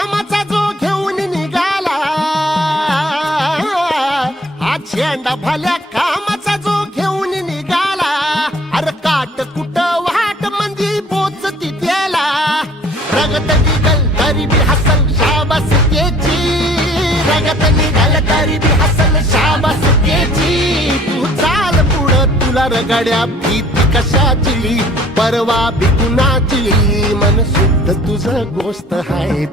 कामाचा जो घेऊन निघाला, हा झेंडा भल्या कामाचा जो घेऊन निघाला, अरे काट कुट वाट मंदी पोचती त्याला, रगत निघल तरी बी हसल शाबास त्याची, रगत निघल तरी बी हसल शाबास त्याची. तू चाल पुढं तुला रगड्या भीती कशाची, परवा बी कुणाची, मन शुद्ध तुझं गोष्ट हाय.